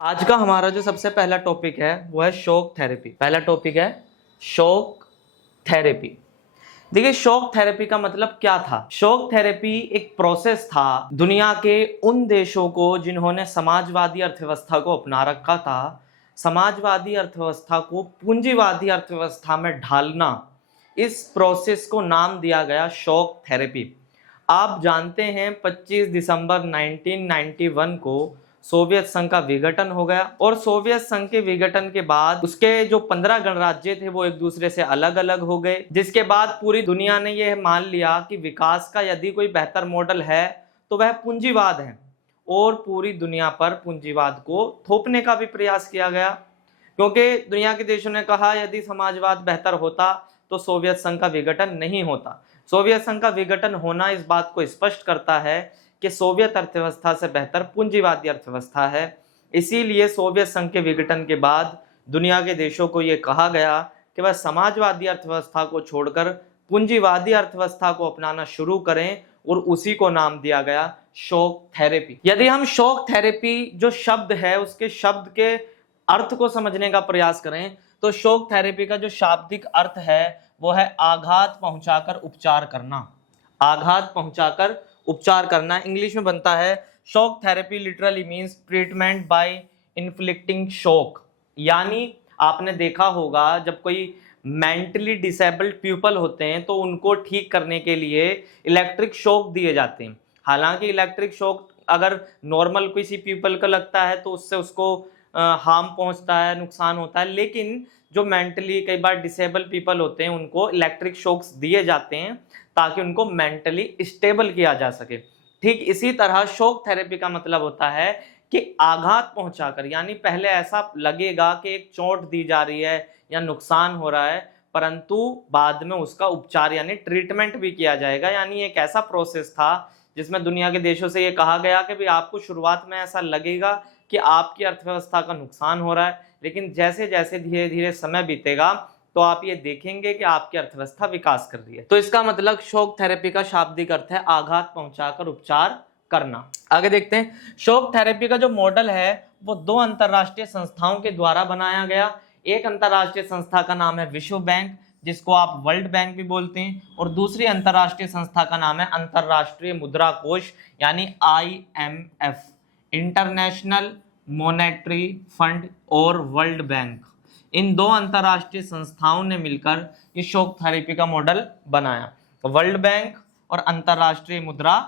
आज का हमारा जो सबसे पहला टॉपिक है वो है शॉक थेरेपी। पहला टॉपिक है शॉक थेरेपी। देखिए, शॉक थेरेपी का मतलब क्या था। शॉक थेरेपी एक प्रोसेस था दुनिया के उन देशों को जिन्होंने समाजवादी अर्थव्यवस्था को अपना रखा था, समाजवादी अर्थव्यवस्था को पूंजीवादी अर्थव्यवस्था में ढालना। इस प्रोसेस को नाम दिया गया शॉक थेरेपी। आप जानते हैं 25 दिसंबर 1991 को सोवियत संघ का विघटन हो गया और सोवियत संघ के विघटन के बाद उसके जो 15 गणराज्य थे वो एक दूसरे से अलग अलग हो गए, जिसके बाद पूरी दुनिया ने यह मान लिया कि विकास का यदि कोई बेहतर मॉडल है तो वह पूंजीवाद है और पूरी दुनिया पर पूंजीवाद को थोपने का भी प्रयास किया गया। क्योंकि दुनिया के देशों ने कहा यदि समाजवाद बेहतर होता तो सोवियत संघ का विघटन नहीं होता। सोवियत संघ का विघटन होना इस बात को स्पष्ट करता है कि सोवियत अर्थव्यवस्था से बेहतर पूंजीवादी अर्थव्यवस्था है। इसीलिए सोवियत संघ के विघटन के बाद दुनिया के देशों को यह कहा गया कि वह समाजवादी अर्थव्यवस्था को छोड़कर पूंजीवादी अर्थव्यवस्था को अपनाना शुरू करें और उसी को नाम दिया गया शॉक थेरेपी। यदि हम शॉक थेरेपी जो शब्द है उसके शब्द के अर्थ को समझने का प्रयास करें तो शॉक थेरेपी का जो शाब्दिक अर्थ है वो है आघात पहुंचाकर उपचार करना। आघात पहुंचाकर उपचार करना इंग्लिश में बनता है shock therapy literally means treatment bye inflicting shock. यानी आपने देखा होगा जब कोई मेंटली डिसेबल्ड पीपल होते हैं तो उनको ठीक करने के लिए इलेक्ट्रिक शॉक दिए जाते हैं। हालांकि इलेक्ट्रिक शॉक अगर नॉर्मल किसी पीपल का लगता है तो उससे उसको हार्म पहुंचता है, नुकसान होता है, लेकिन जो मेंटली कई बार डिसेबल पीपल होते हैं उनको इलेक्ट्रिक शॉक्स दिए जाते हैं ताकि उनको मेंटली स्टेबल किया जा सके। ठीक इसी तरह शॉक थेरेपी का मतलब होता है कि आघात पहुंचाकर, यानी पहले ऐसा लगेगा कि एक चोट दी जा रही है या नुकसान हो रहा है, परंतु बाद में उसका उपचार यानी ट्रीटमेंट भी किया जाएगा। यानी एक ऐसा प्रोसेस था जिसमें दुनिया के देशों से ये कहा गया कि भाई आपको शुरुआत में ऐसा लगेगा कि आपकी अर्थव्यवस्था का नुकसान हो रहा है, लेकिन जैसे जैसे धीरे धीरे समय बीतेगा तो आप ये देखेंगे कि आपकी अर्थव्यवस्था विकास कर रही है। तो इसका मतलब शॉक थेरेपी का शाब्दिक अर्थ है आघात पहुंचाकर उपचार करना। आगे देखते हैं, शॉक थेरेपी का जो मॉडल है वो दो अंतरराष्ट्रीय संस्थाओं के द्वारा बनाया गया। एक अंतरराष्ट्रीय संस्था का नाम है विश्व बैंक, जिसको आप वर्ल्ड बैंक भी बोलते हैं, और दूसरी अंतरराष्ट्रीय संस्था का नाम है अंतरराष्ट्रीय मुद्रा कोष यानी IMF, इंटरनेशनल मॉनेटरी फंड और वर्ल्ड बैंक। इन दो अंतरराष्ट्रीय संस्थाओं ने मिलकर ये शॉक थेरेपी का मॉडल बनाया, वर्ल्ड बैंक और अंतरराष्ट्रीय मुद्रा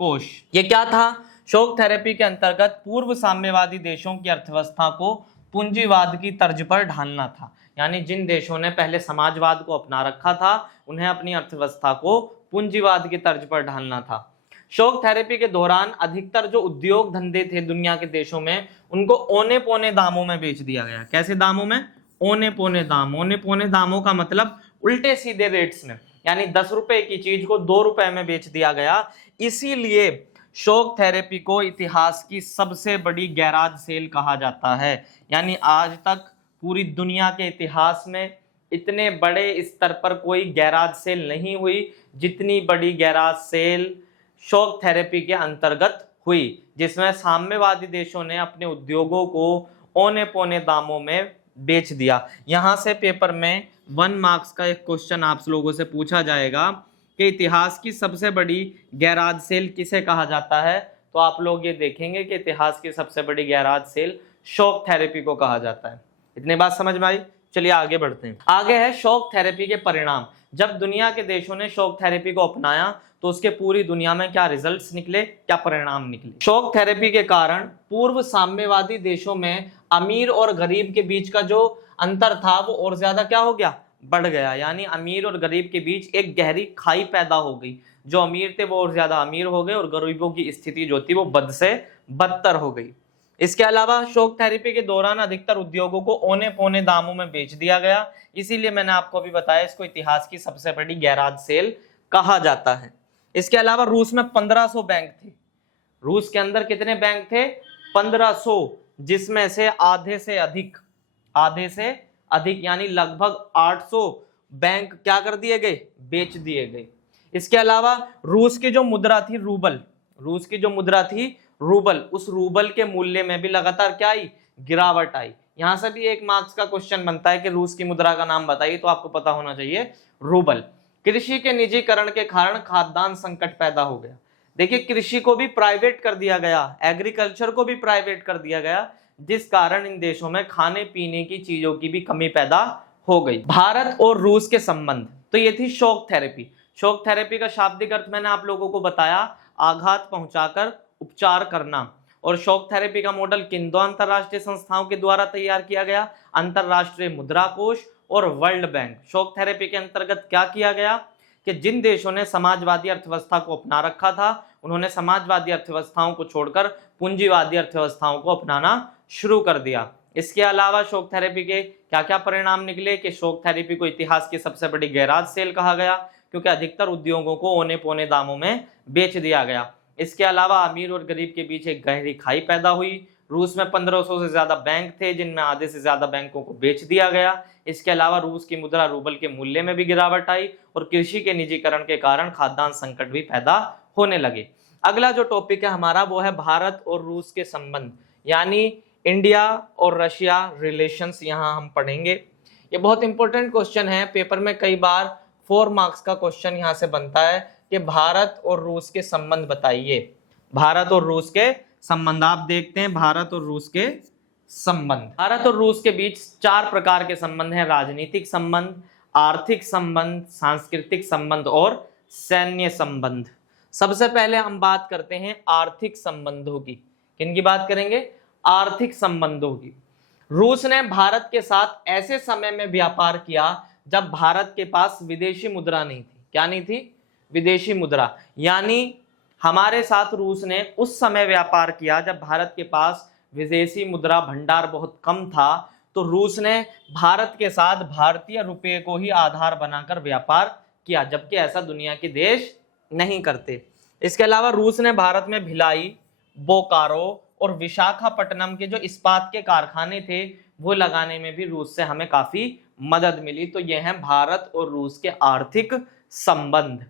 कोष। ये क्या था? शॉक थेरेपी के अंतर्गत पूर्व साम्यवादी देशों की अर्थव्यवस्था को पूंजीवाद की तर्ज पर ढालना था। यानी जिन देशों ने पहले समाजवाद को अपना रखा था उन्हें अपनी अर्थव्यवस्था को पूंजीवाद की तर्ज पर ढालना था। शॉक थेरेपी के दौरान अधिकतर जो उद्योग धंधे थे दुनिया के देशों में उनको औने पौने दामों में बेच दिया गया। कैसे दामों में? औने पौने दाम। औने पौने दामों का मतलब उल्टे सीधे रेट्स में, यानी 10 रुपए की चीज को 2 रुपए में बेच दिया गया। इसीलिए शॉक थेरेपी को इतिहास की सबसे बड़ी गैराज सेल कहा जाता है। यानी आज तक पूरी दुनिया के इतिहास में इतने बड़े स्तर पर कोई गैराज सेल नहीं हुई जितनी बड़ी गैराज सेल शॉक थेरेपी के अंतर्गत हुई, जिसमें साम्यवादी देशों ने अपने उद्योगों को औने पौने दामों में बेच दिया। यहां से पेपर में 1 मार्क्स का एक क्वेश्चन आप लोगों से पूछा जाएगा कि इतिहास की सबसे बड़ी गैराज सेल किसे कहा जाता है, तो आप लोग ये देखेंगे कि इतिहास की सबसे बड़ी गैराज सेल शॉक थेरेपी को कहा जाता है। इतनी बात समझ में आई? चलिए आगे बढ़ते हैं। आगे है शॉक थेरेपी के परिणाम। जब दुनिया के देशों ने शॉक थेरेपी को अपनाया तो उसके पूरी दुनिया में क्या रिजल्ट्स निकले, क्या परिणाम निकले? शॉक थेरेपी के कारण पूर्व साम्यवादी देशों में अमीर और गरीब के बीच का जो अंतर था वो और ज्यादा क्या हो गया? बढ़ गया। यानी अमीर और गरीब के बीच एक गहरी खाई पैदा हो गई। जो अमीर थे वो और ज्यादा अमीर हो गए और गरीबों की स्थिति जो थी वो बद से बदतर हो गई। इसके अलावा शॉक थेरेपी के दौरान अधिकतर उद्योगों को औने पौने दामों में बेच दिया गया। इसीलिए मैंने आपको अभी बताया इसको इतिहास की सबसे बड़ी गैराज सेल कहा जाता है। इसके अलावा रूस में 1500 बैंक थे। रूस के अंदर कितने बैंक थे? 1500, जिसमें से आधे से अधिक यानी लगभग 800 बैंक क्या कर दिए गए? बेच दिए गए। इसके अलावा रूस की जो मुद्रा थी रूबल, रूस की जो मुद्रा थी रूबल, उस रूबल के मूल्य में भी लगातार क्या आई? गिरावट आई। यहां से भी 1 मार्क्स का क्वेश्चन बनता है कि रूस की मुद्रा का नाम बताइए, तो आपको पता होना चाहिए रूबल। कृषि के निजीकरण के कारण खाद्यान्न संकट पैदा हो गया। देखिए कृषि को भी प्राइवेट कर दिया गया, एग्रीकल्चर को भी प्राइवेट कर दिया गया, जिस कारण इन देशों में खाने पीने की चीजों की भी कमी पैदा हो गई। भारत और रूस के संबंध, तो ये थी शॉक थेरेपी। शॉक थेरेपी का शाब्दिक अर्थ मैंने आप लोगों को बताया, आघात पहुंचाकर उपचार करना। और शॉक थेरेपी का मॉडल किन दो अंतरराष्ट्रीय संस्थाओं के द्वारा तैयार किया गया? अंतरराष्ट्रीय मुद्रा कोष और वर्ल्ड बैंक। शॉक थेरेपी के अंतर्गत क्या किया गया कि जिन देशों ने समाजवादी अर्थव्यवस्था को अपना रखा था, उन्होंने समाजवादी अर्थव्यवस्थाओं को छोड़कर पूंजीवादी अर्थव्यवस्थाओं को अपनाना शुरू कर दिया। इसके अलावा शॉक थेरेपी के क्या क्या परिणाम निकले कि शॉक थेरेपी को इतिहास की सबसे बड़ी गैराज सेल कहा गया, क्योंकि अधिकतर उद्योगों को औने पौने दामों में बेच दिया गया। इसके अलावा अमीर और गरीब के बीच एक गहरी खाई पैदा हुई। रूस में 1500 से ज्यादा बैंक थे, जिनमें आधे से ज्यादा बैंकों को बेच दिया गया। इसके अलावा रूस की मुद्रा रूबल के मूल्य में भी गिरावट आई और कृषि के निजीकरण के कारण खाद्यान्न संकट भी पैदा होने लगे। अगला जो टॉपिक है हमारा वो है भारत और रूस के संबंध, यानी इंडिया और रशिया रिलेशंस, यहाँ हम पढ़ेंगे। ये बहुत इंपॉर्टेंट क्वेश्चन है, पेपर में कई बार 4 मार्क्स का क्वेश्चन यहाँ से बनता है कि भारत और रूस के संबंध बताइए। भारत और रूस के संबंध आप देखते हैं, भारत और रूस के संबंध। भारत और रूस के बीच 4 प्रकार के संबंध हैं: राजनीतिक संबंध, आर्थिक संबंध, सांस्कृतिक संबंध और सैन्य संबंध। सबसे पहले हम बात करते हैं आर्थिक संबंधों की। किनकी बात करेंगे? आर्थिक संबंधों की। रूस ने भारत के साथ ऐसे समय में व्यापार किया जब भारत के पास विदेशी मुद्रा नहीं थी। क्या नहीं थी? विदेशी मुद्रा। यानी हमारे साथ रूस ने उस समय व्यापार किया जब भारत के पास विदेशी मुद्रा भंडार बहुत कम था, तो रूस ने भारत के साथ भारतीय रुपये को ही आधार बनाकर व्यापार किया, जबकि ऐसा दुनिया के देश नहीं करते। इसके अलावा रूस ने भारत में भिलाई, बोकारो और विशाखापट्टनम के जो इस्पात के कारखाने थे वो लगाने में भी रूस से हमें काफी मदद मिली। तो ये हैं भारत और रूस के आर्थिक संबंध।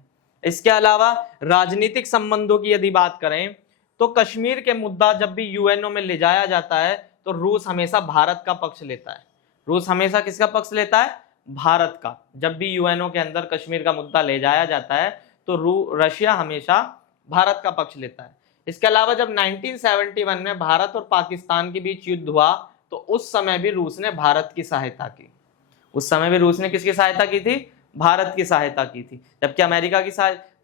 इसके अलावा राजनीतिक संबंधों की यदि बात करें तो कश्मीर के मुद्दा जब भी यूएनओ में ले जाया जाता है तो रूस हमेशा भारत का पक्ष लेता है। रूस हमेशा किसका पक्ष लेता है? भारत का। जब भी यूएनओ के अंदर कश्मीर का मुद्दा ले जाया जाता है तो रशिया हमेशा भारत का पक्ष लेता है। इसके अलावा जब 1971 में भारत और पाकिस्तान के बीच युद्ध हुआ तो उस समय भी रूस ने भारत की सहायता की। उस समय भी रूस ने किसकी सहायता की थी? भारत की सहायता की थी। जबकि अमेरिका की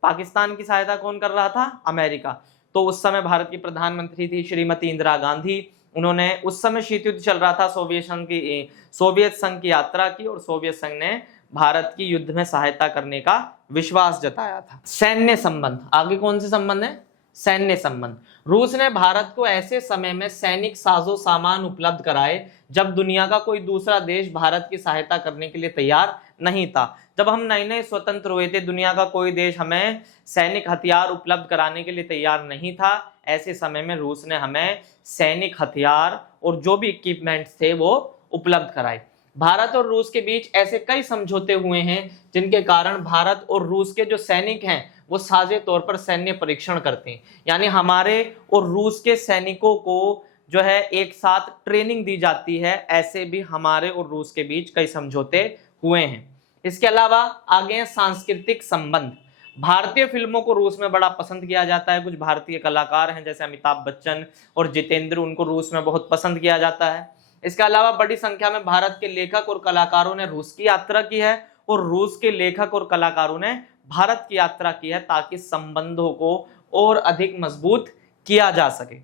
पाकिस्तान की सहायता कौन कर रहा था? अमेरिका। तो उस समय भारत की प्रधानमंत्री थी श्रीमती इंदिरा गांधी। उन्होंने उस समय शीत युद्ध चल रहा था, सोवियत संघ की यात्रा की और सोवियत संघ ने भारत की युद्ध में सहायता करने का विश्वास जताया था। सैन्य संबंध, आगे कौन से संबंध है? सैन्य संबंध। रूस ने भारत को ऐसे समय में सैनिक साजो सामान उपलब्ध कराए जब दुनिया का कोई दूसरा देश भारत की सहायता करने के लिए तैयार नहीं था। जब हम नए नए स्वतंत्र हुए थे, दुनिया का कोई देश हमें सैनिक हथियार उपलब्ध कराने के लिए तैयार नहीं था। ऐसे समय में रूस ने हमें सैनिक हथियार और जो भी इक्विपमेंट्स थे वो उपलब्ध कराए। भारत और रूस के बीच ऐसे कई समझौते हुए हैं जिनके कारण भारत और रूस के जो सैनिक हैं वो साझे तौर पर सैन्य परीक्षण करते हैं। यानी हमारे और रूस के सैनिकों को जो है एक साथ ट्रेनिंग दी जाती है। ऐसे भी हमारे और रूस के बीच कई समझौते हुए हैं। इसके अलावा आगे हैं सांस्कृतिक संबंध। भारतीय फिल्मों को रूस में बड़ा पसंद किया जाता है। कुछ भारतीय कलाकार हैं जैसे अमिताभ बच्चन और जितेंद्र, उनको रूस में बहुत पसंद किया जाता है। इसके अलावा बड़ी संख्या में भारत के लेखक और कलाकारों ने रूस की यात्रा की है और रूस के लेखक और कलाकारों ने भारत की यात्रा की है ताकि संबंधों को और अधिक मजबूत किया जा सके।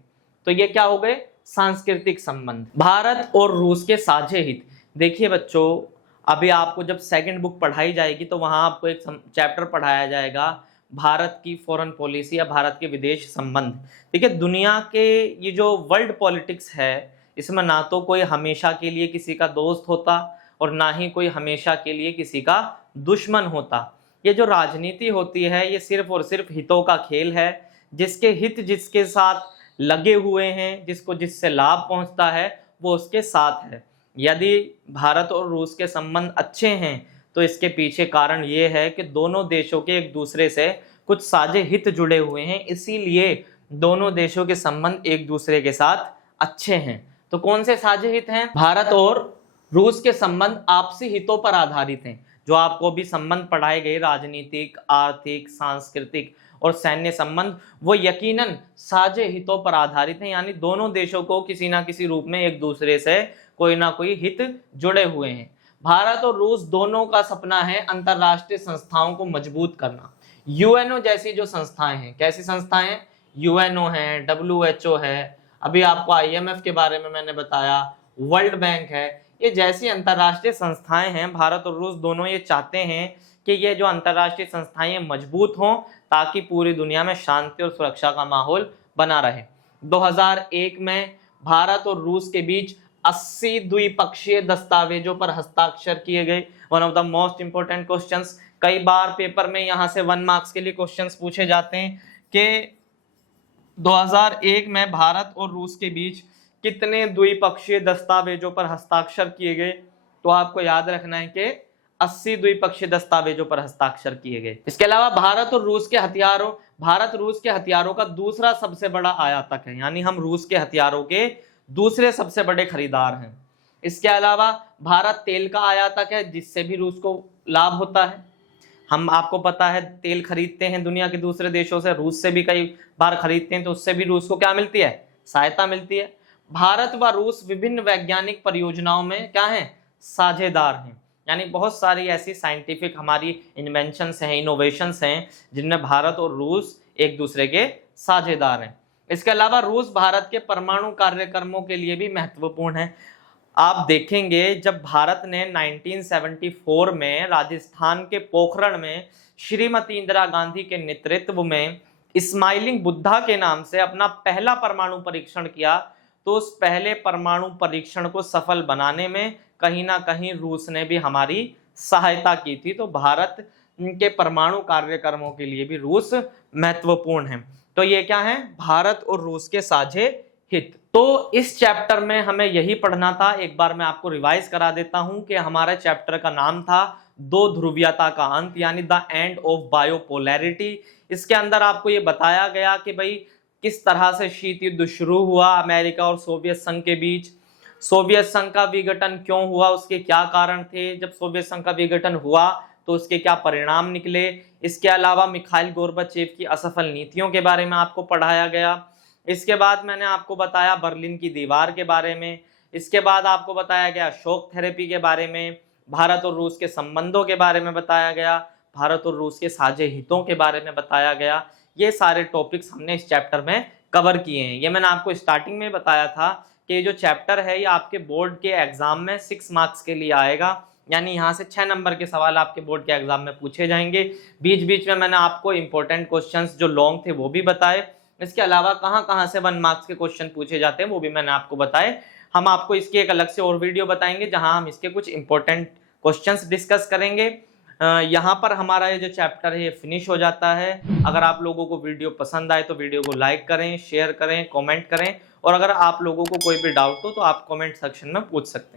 तो ये क्या हो गए? सांस्कृतिक संबंध। भारत और रूस के साझे हित। देखिए बच्चों, अभी आपको जब सेकंड बुक पढ़ाई जाएगी तो वहां आपको एक चैप्टर पढ़ाया जाएगा भारत की फॉरेन पॉलिसी या भारत के विदेश संबंध। ठीक है, दुनिया के ये जो वर्ल्ड पॉलिटिक्स है इसमें ना तो कोई हमेशा के लिए किसी का दोस्त होता और ना ही कोई हमेशा के लिए किसी का दुश्मन होता। ये जो राजनीति होती है ये सिर्फ और सिर्फ हितों का खेल है। जिसके हित जिसके साथ लगे हुए हैं, जिसको जिससे लाभ पहुंचता है वो उसके साथ है। यदि भारत और रूस के संबंध अच्छे हैं तो इसके पीछे कारण ये है कि दोनों देशों के एक दूसरे से कुछ साझे हित जुड़े हुए हैं, इसीलिए दोनों देशों के संबंध एक दूसरे के साथ अच्छे हैं। तो कौन से साझे हित हैं? भारत और रूस के संबंध आपसी हितों पर आधारित हैं। जो आपको भी संबंध पढ़ाए गए, राजनीतिक, आर्थिक, सांस्कृतिक और सैन्य संबंध, वो यकीनन साझे हितों पर आधारित हैं, यानी दोनों देशों को किसी ना किसी रूप में एक दूसरे से कोई ना कोई हित जुड़े हुए हैं। भारत और रूस दोनों का सपना है अंतरराष्ट्रीय संस्थाओं को मजबूत करना। यूएनओ जैसी जो संस्थाएं हैं, कैसी संस्थाएं हैं? यूएनओ है, डब्ल्यूएचओ है, अभी आपको आईएमएफ के बारे में मैंने बताया, वर्ल्ड बैंक है, ये जैसी अंतरराष्ट्रीय संस्थाएं हैं, भारत और रूस दोनों ये चाहते हैं कि ये जो अंतरराष्ट्रीय संस्थाएं मजबूत हों ताकि पूरी दुनिया में शांति और सुरक्षा का माहौल बना रहे। 2001 में भारत और रूस के बीच 80 द्विपक्षीय दस्तावेजों पर हस्ताक्षर किए गए। One of the most important questions, कई बार पेपर में यहाँ से 1 मार्क्स के लिए क्वेश्चंस पूछे जाते हैं कि 2001 में भारत और रूस के बीच कितने द्विपक्षीय दस्तावेजों पर हस्ताक्षर किए गए? तो आपको याद रखना है कि 80 द्विपक्षीय दस्तावेजों पर हस्ताक्षर किए गए। इसके अलावा भारत रूस के हथियारों का दूसरा सबसे बड़ा आयातक है, यानी हम रूस के हथियारों के दूसरे सबसे बड़े खरीदार हैं। इसके अलावा भारत तेल का आयातक है, जिससे भी रूस को लाभ होता है। हम, आपको पता है, तेल खरीदते हैं दुनिया के दूसरे देशों से, रूस से भी कई बार खरीदते हैं, तो उससे भी रूस को क्या मिलती है? सहायता मिलती है। भारत व रूस विभिन्न वैज्ञानिक परियोजनाओं में क्या है? साझेदार हैं, यानी बहुत सारी ऐसी साइंटिफिक हमारी इन्वेंशंस हैं, इनोवेशंस हैं, जिनमें भारत और रूस एक दूसरे के साझेदार हैं। इसके अलावा रूस भारत के परमाणु कार्यक्रमों के लिए भी महत्वपूर्ण है। आप देखेंगे, जब भारत ने 1974 में राजस्थान के पोखरण में श्रीमती इंदिरा गांधी के नेतृत्व में स्माइलिंग बुद्धा के नाम से अपना पहला परमाणु परीक्षण किया, तो उस पहले परमाणु परीक्षण को सफल बनाने में कहीं ना कहीं रूस ने भी हमारी सहायता की थी। तो भारत के परमाणु कार्यक्रमों के लिए भी रूस महत्वपूर्ण है। तो ये क्या है? भारत और रूस के साझे हित। तो इस चैप्टर में हमें यही पढ़ना था। एक बार मैं आपको रिवाइज करा देता हूं कि हमारा चैप्टर का नाम था दो ध्रुवीयता का अंत, यानी द एंड ऑफ बायोपोलैरिटी। इसके अंदर आपको ये बताया गया कि भाई किस तरह से शीत युद्ध शुरू हुआ अमेरिका और सोवियत संघ के बीच, सोवियत संघ का विघटन क्यों हुआ, उसके क्या कारण थे, जब सोवियत संघ का विघटन हुआ तो उसके क्या परिणाम निकले। इसके अलावा मिखाइल गोर्बाचेव की असफल नीतियों के बारे में आपको पढ़ाया गया। इसके बाद मैंने आपको बताया बर्लिन की दीवार के बारे में। इसके बाद आपको बताया गया शॉक थेरेपी के बारे में, भारत और रूस के संबंधों के बारे में बताया गया, भारत और रूस के साझे हितों के बारे में बताया गया। ये सारे टॉपिक्स हमने इस चैप्टर में कवर किए हैं। ये मैंने आपको स्टार्टिंग में बताया था कि ये जो चैप्टर है ये आपके बोर्ड के एग्जाम में 6 मार्क्स के लिए आएगा, यानी यहाँ से 6 नंबर के सवाल आपके बोर्ड के एग्जाम में पूछे जाएंगे। बीच बीच में मैंने आपको इंपॉर्टेंट क्वेश्चंस जो लॉन्ग थे वो भी बताए। इसके अलावा कहाँ कहाँ से 1 मार्क्स के क्वेश्चन पूछे जाते हैं वो भी मैंने आपको बताए। हम आपको इसकी एक अलग से और वीडियो बताएंगे जहां हम इसके कुछ इंपॉर्टेंट क्वेश्चंस डिस्कस करेंगे। यहाँ पर हमारा ये जो चैप्टर है ये फिनिश हो जाता है। अगर आप लोगों को वीडियो पसंद आए तो वीडियो को लाइक करें, शेयर करें, कमेंट करें, और अगर आप लोगों को कोई भी डाउट हो तो आप कमेंट सेक्शन में पूछ सकते हैं।